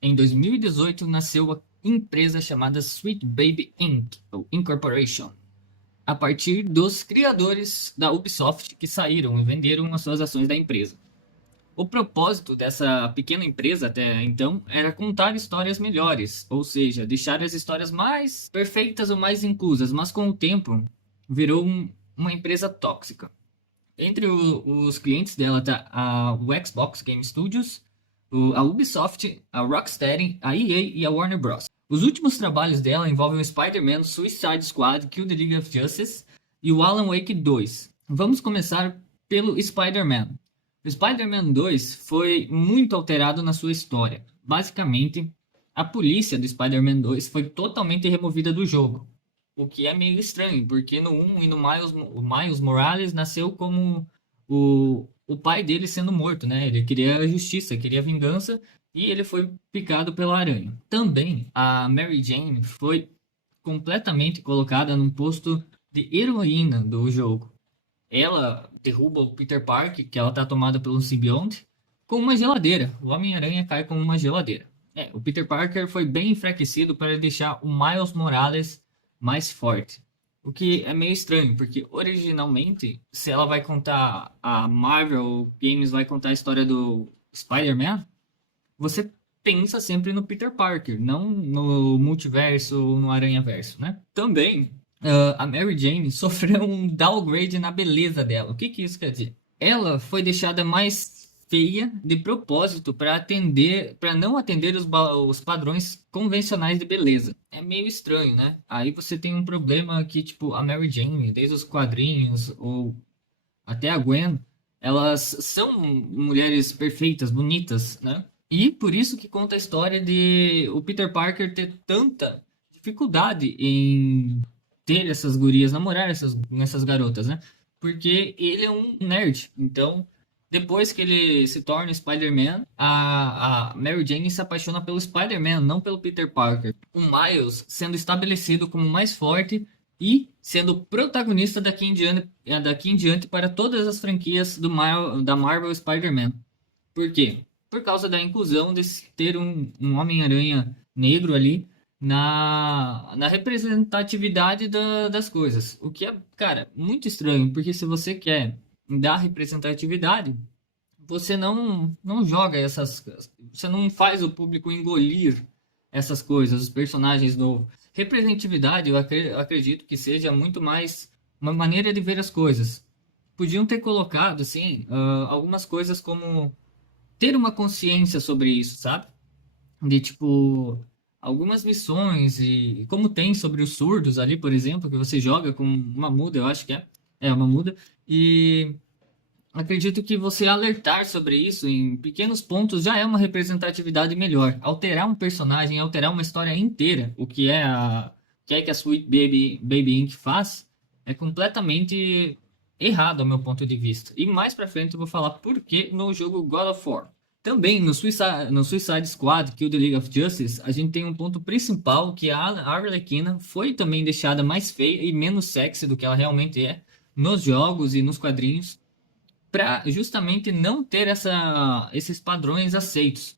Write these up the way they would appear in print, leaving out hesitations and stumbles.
Em 2018 nasceu a empresa chamada Sweet Baby Inc., ou Incorporation, a partir dos criadores da Ubisoft que saíram e venderam as suas ações da empresa. O propósito dessa pequena empresa até então era contar histórias melhores, ou seja, deixar as histórias mais perfeitas ou mais inclusas, mas com o tempo virou uma empresa tóxica. Entre os clientes dela tá o Xbox Game Studios, a Ubisoft, a Rocksteady, a EA e a Warner Bros. Os últimos trabalhos dela envolvem o Spider-Man, Suicide Squad, Kill the League of Justice e o Alan Wake 2. Vamos começar pelo Spider-Man. O Spider-Man 2 foi muito alterado na sua história. Basicamente, a polícia do Spider-Man 2 foi totalmente removida do jogo. O que é meio estranho, porque no 1 e no Miles, o Miles Morales nasceu como o pai dele sendo morto, né? Ele queria justiça, queria vingança e ele foi picado pela aranha. Também a Mary Jane foi completamente colocada num posto de heroína do jogo. Ela derruba o Peter Parker, que ela tá tomada pelo simbionte, com uma geladeira. O Homem-Aranha cai como uma geladeira. O Peter Parker foi bem enfraquecido para deixar o Miles Morales mais forte. O que é meio estranho, porque originalmente, se ela vai contar, a Marvel Games vai contar a história do Spider-Man, você pensa sempre no Peter Parker, não no multiverso ou no Aranha-verso, né? Também, a Mary Jane sofreu um downgrade na beleza dela. O que que isso quer dizer? Ela foi deixada mais feia de propósito para não atender os padrões convencionais de beleza. É meio estranho, né? Aí você tem um problema que, tipo, a Mary Jane, desde os quadrinhos ou até a Gwen, elas são mulheres perfeitas, bonitas, né? E por isso que conta a história de o Peter Parker ter tanta dificuldade em ter essas gurias, namorar essas garotas, né? Porque ele é um nerd. Então, depois que ele se torna Spider-Man, a Mary Jane se apaixona pelo Spider-Man, não pelo Peter Parker. O Miles sendo estabelecido como mais forte e sendo protagonista daqui em diante para todas as franquias da Marvel Spider-Man. Por quê? Por causa da inclusão de ter um Homem-Aranha negro ali na representatividade das coisas. O que é, cara, muito estranho, porque se você quer dar representatividade, você não joga essas. Você não faz o público engolir essas coisas, os personagens novos. Representatividade, eu acredito que seja muito mais uma maneira de ver as coisas. Podiam ter colocado, assim, algumas coisas como ter uma consciência sobre isso, sabe? De tipo, algumas missões e como tem sobre os surdos ali, por exemplo, que você joga com uma muda, eu acho que é uma muda, e acredito que você alertar sobre isso em pequenos pontos já é uma representatividade melhor. Alterar um personagem, alterar uma história inteira, o que é que a Sweet Baby Inc. faz, é completamente errado ao meu ponto de vista. E mais pra frente eu vou falar por que no jogo God of War. Também no Suicide Squad, Kill the League of Justice, a gente tem um ponto principal que a Arlequina foi também deixada mais feia e menos sexy do que ela realmente é nos jogos e nos quadrinhos para justamente não ter esses padrões aceitos.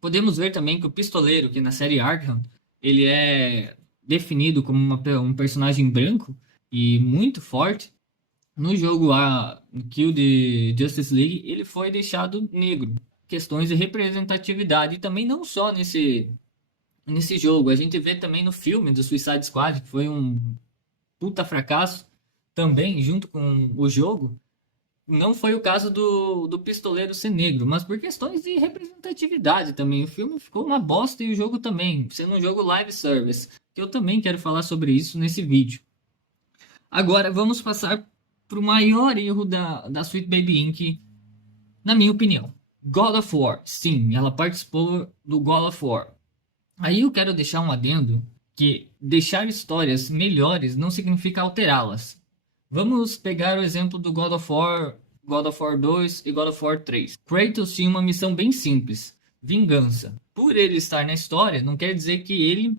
Podemos ver também que o pistoleiro, que na série Arkham, ele é definido como um personagem branco e muito forte. No jogo Kill the Justice League, ele foi deixado negro. Questões de representatividade e também não só nesse jogo. A gente vê também no filme do Suicide Squad, que foi um puta fracasso também, junto com o jogo. Não foi o caso do pistoleiro ser negro, mas por questões de representatividade também. O filme ficou uma bosta e o jogo também, sendo um jogo live service. Que eu também quero falar sobre isso nesse vídeo. Agora vamos passar para o maior erro da Sweet Baby Inc., na minha opinião. God of War. Sim, ela participou do God of War. Aí eu quero deixar um adendo que deixar histórias melhores não significa alterá-las. Vamos pegar o exemplo do God of War 2 e God of War 3. Kratos tinha uma missão bem simples: vingança. Por ele estar na história, não quer dizer que ele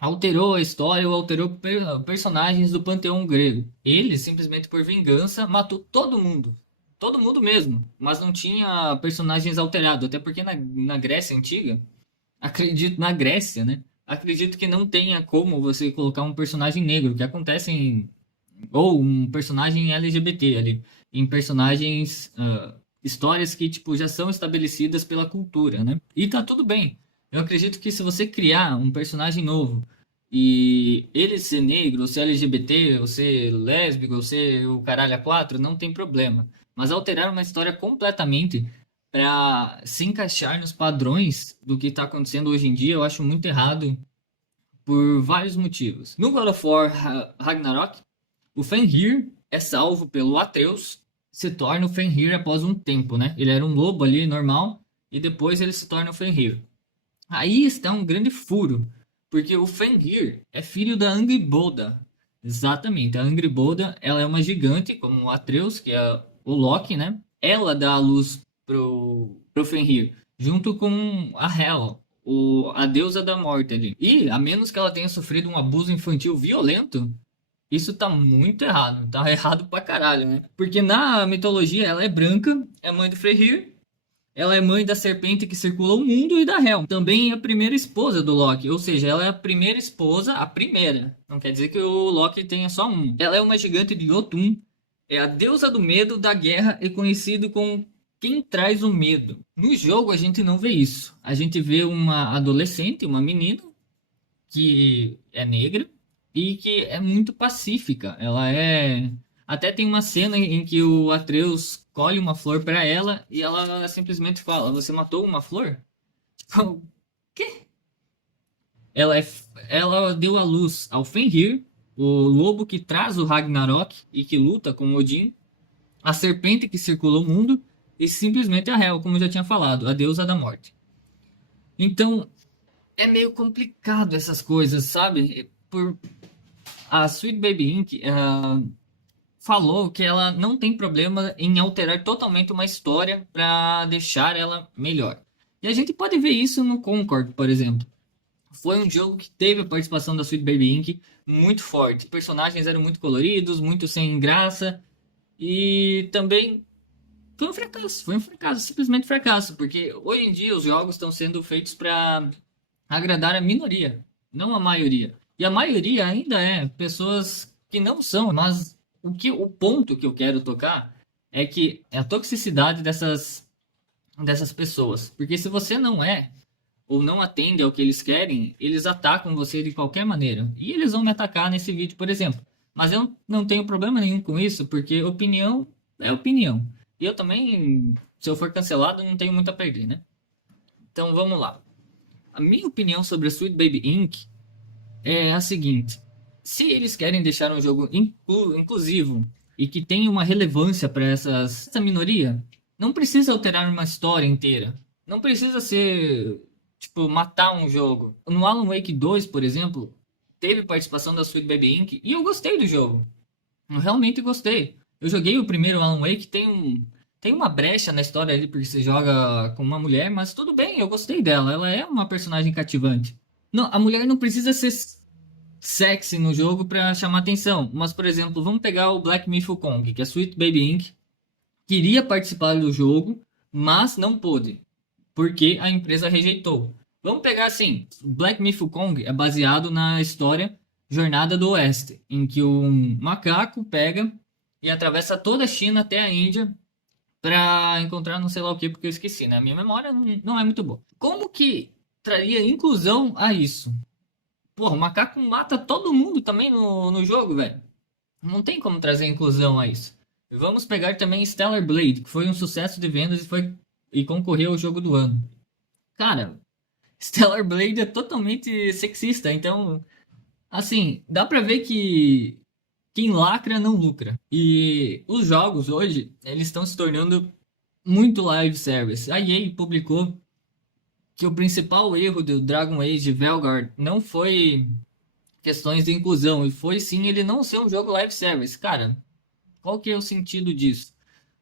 alterou a história ou alterou personagens do panteão grego. Ele, simplesmente por vingança, matou todo mundo. Todo mundo mesmo. Mas não tinha personagens alterados. Até porque na Grécia Antiga Acredito na Grécia, né? Acredito que não tenha como você colocar um personagem negro, que acontece em. Ou um personagem LGBT ali. Em personagens. Histórias que, tipo, já são estabelecidas pela cultura, né? E tá tudo bem. Eu acredito que se você criar um personagem novo e ele ser negro, ou ser LGBT, ou ser lésbico, ou ser o caralho a quatro, não tem problema. Mas alterar uma história completamente para se encaixar nos padrões do que está acontecendo hoje em dia, eu acho muito errado por vários motivos. No God of War Ragnarok, o Fenrir é salvo pelo Atreus, se torna o Fenrir após um tempo, né? Ele era um lobo ali normal e depois ele se torna o Fenrir. Aí está um grande furo, porque o Fenrir é filho da Angrboda. Exatamente, a Angrboda, ela é uma gigante, como o Atreus, que é o Loki, né? Ela dá a luz pro Fenrir, junto com a Hela, a deusa da morte ali. E, a menos que ela tenha sofrido um abuso infantil violento, isso tá muito errado. Tá errado pra caralho, né? Porque na mitologia ela é branca, é mãe do Fenrir, ela é mãe da serpente que circula o mundo e da Hel. Também é a primeira esposa do Loki, ou seja, ela é a primeira esposa, a primeira. Não quer dizer que o Loki tenha só um. Ela é uma gigante de Jotun, é a deusa do medo, da guerra e conhecido como quem traz o medo. No jogo a gente não vê isso. A gente vê uma adolescente, uma menina que é negra e que é muito pacífica. Ela é. Até tem uma cena em que o Atreus colhe uma flor para ela e ela simplesmente fala: Você matou uma flor? Tipo, quê? Ela, é... ela deu à luz ao Fenrir, o lobo que traz o Ragnarok e que luta com Odin, a serpente que circula o mundo e simplesmente a Hel, como eu já tinha falado, a deusa da morte. Então, é meio complicado essas coisas, sabe? A Sweet Baby Inc. Falou que ela não tem problema em alterar totalmente uma história para deixar ela melhor. E a gente pode ver isso no Concord, por exemplo. Foi um jogo que teve a participação da Sweet Baby Inc. muito forte. Os personagens eram muito coloridos, muito sem graça. E também foi um fracasso, simplesmente fracasso, porque hoje em dia os jogos estão sendo feitos para agradar a minoria, não a maioria. E a maioria ainda é pessoas que não são, mas o ponto que eu quero tocar é que é a toxicidade dessas pessoas. Porque se você não é ou não atende ao que eles querem, eles atacam você de qualquer maneira. E eles vão me atacar nesse vídeo, por exemplo. Mas eu não tenho problema nenhum com isso, porque opinião é opinião. E eu também, se eu for cancelado, não tenho muito a perder, né? Então vamos lá. A minha opinião sobre a Sweet Baby Inc. é a seguinte: se eles querem deixar um jogo inclusivo e que tenha uma relevância para essa minoria, não precisa alterar uma história inteira. Não precisa ser, tipo, matar um jogo. No Alan Wake 2, por exemplo, teve participação da Sweet Baby Inc. e eu gostei do jogo. Eu realmente gostei. Eu joguei o primeiro Alan Wake, tem uma brecha na história ali, porque você joga com uma mulher, mas tudo bem, eu gostei dela. Ela é uma personagem cativante. Não, a mulher não precisa ser sexy no jogo pra chamar atenção. Mas, por exemplo, vamos pegar o Black Myth Wukong, que a Sweet Baby Inc. queria participar do jogo, mas não pôde, porque a empresa rejeitou. Vamos pegar assim, Black Myth Wukong é baseado na história Jornada do Oeste, em que um macaco pega e atravessa toda a China até a Índia para encontrar não sei lá o que, porque eu esqueci, né? A minha memória não é muito boa. Como que traria inclusão a isso? Porra, o macaco mata todo mundo também no jogo, velho. Não tem como trazer inclusão a isso. Vamos pegar também Stellar Blade, que foi um sucesso de vendas e concorreu ao jogo do ano. Cara, Stellar Blade é totalmente sexista, então, assim, dá pra ver que quem lacra não lucra. E os jogos hoje, eles estão se tornando muito live service. A EA publicou que o principal erro do Dragon Age Velgard não foi questões de inclusão, e foi sim ele não ser um jogo live service. Cara, qual que é o sentido disso?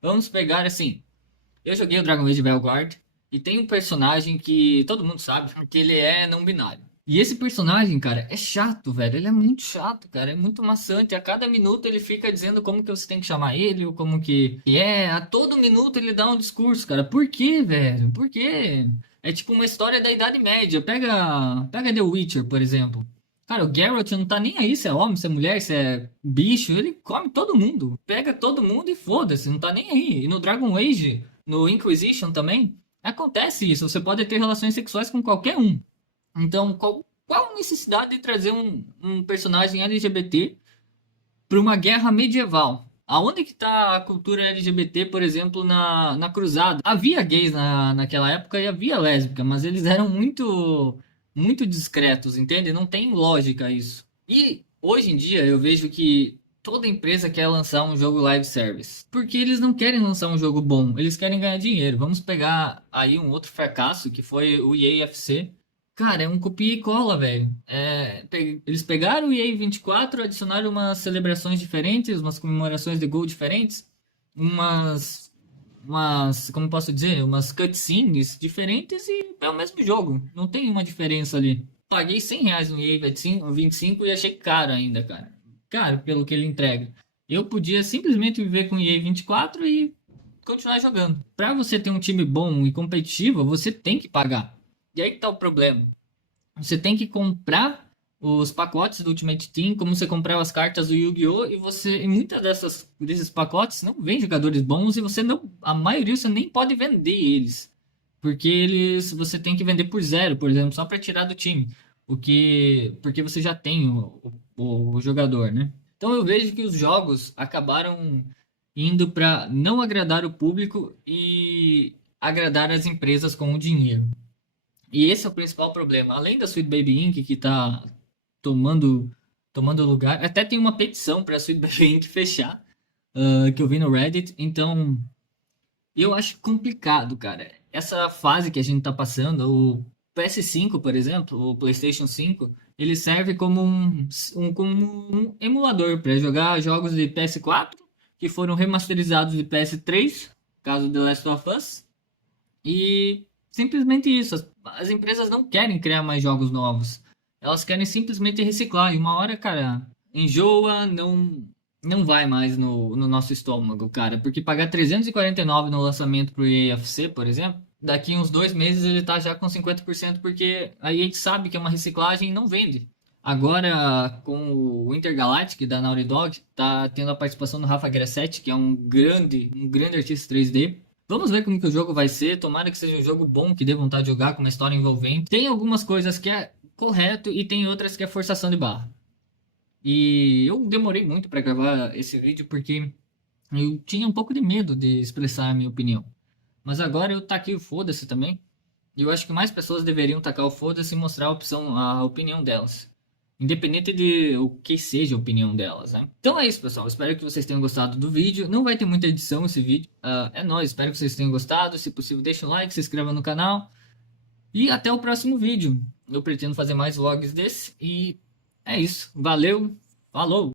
Vamos pegar assim, eu joguei o Dragon Age Velgard e tem um personagem que todo mundo sabe que ele é não binário. E esse personagem, cara, é chato, velho. Ele é muito chato, cara. É muito maçante. A cada minuto ele fica dizendo como que você tem que chamar ele, ou como que é. A todo minuto ele dá um discurso, cara. Por quê, velho? Por quê? É tipo uma história da Idade Média. Pega The Witcher, por exemplo. Cara, o Geralt não tá nem aí se é homem, se é mulher, se é bicho. Ele come todo mundo. Pega todo mundo e foda-se, não tá nem aí. E no Dragon Age, no Inquisition também, acontece isso. Você pode ter relações sexuais com qualquer um. Então, qual a necessidade de trazer um personagem LGBT para uma guerra medieval? Aonde que está a cultura LGBT, por exemplo, na Cruzada? Havia gays naquela época e havia lésbica, mas eles eram muito discretos, entende? Não tem lógica isso. E hoje em dia eu vejo que toda empresa quer lançar um jogo live service, porque eles não querem lançar um jogo bom, eles querem ganhar dinheiro. Vamos pegar aí um outro fracasso que foi o EA FC. Cara, é um copia e cola, velho. Eles pegaram o EA 24, adicionaram umas celebrações diferentes, umas comemorações de gol diferentes, umas, como posso dizer, umas cutscenes diferentes e é o mesmo jogo. Não tem uma diferença ali. Paguei R$ 100 no EA 25 e achei caro ainda, cara. Caro pelo que ele entrega. Eu podia simplesmente viver com o EA 24 e continuar jogando. Pra você ter um time bom e competitivo, você tem que pagar. E aí que tá o problema. Você tem que comprar os pacotes do Ultimate Team, como você comprava as cartas do Yu-Gi-Oh! E muitas desses pacotes não vem jogadores bons e você não, a maioria você nem pode vender eles. Porque você tem que vender por zero, por exemplo, só para tirar do time. Porque você já tem o jogador, né? Então eu vejo que os jogos acabaram indo para não agradar o público e agradar as empresas com o dinheiro. E esse é o principal problema. Além da Sweet Baby Inc., que está tomando, tomando lugar, até tem uma petição para a Sweet Baby Inc. fechar, que eu vi no Reddit. Então, eu acho complicado, cara. Essa fase que a gente está passando, o PS5, por exemplo, o PlayStation 5, ele serve como um emulador para jogar jogos de PS4 que foram remasterizados de PS3, caso The Last of Us. E simplesmente isso. As empresas não querem criar mais jogos novos. Elas querem simplesmente reciclar. E uma hora, cara, enjoa, não vai mais no nosso estômago, cara. Porque pagar 349 no lançamento pro EAFC, por exemplo, daqui uns 2 meses ele tá já com 50%, porque aí a gente sabe que é uma reciclagem e não vende. Agora, com o Intergalactic da Naughty Dog, tá tendo a participação do Rafa Grassetti, que é um grande artista 3D. Vamos ver como que o jogo vai ser. Tomara que seja um jogo bom, que dê vontade de jogar, com uma história envolvente. Tem algumas coisas que é correto e tem outras que é forçação de barra. E eu demorei muito para gravar esse vídeo porque eu tinha um pouco de medo de expressar a minha opinião. Mas agora eu taquei o foda-se também. E eu acho que mais pessoas deveriam tacar o foda-se e mostrar a opinião delas. Independente de o que seja a opinião delas, né? Então é isso, pessoal. Espero que vocês tenham gostado do vídeo. Não vai ter muita edição esse vídeo. É nóis. Espero que vocês tenham gostado. Se possível, deixa um like, se inscreva no canal. E até o próximo vídeo. Eu pretendo fazer mais vlogs desse. E é isso. Valeu. Falou.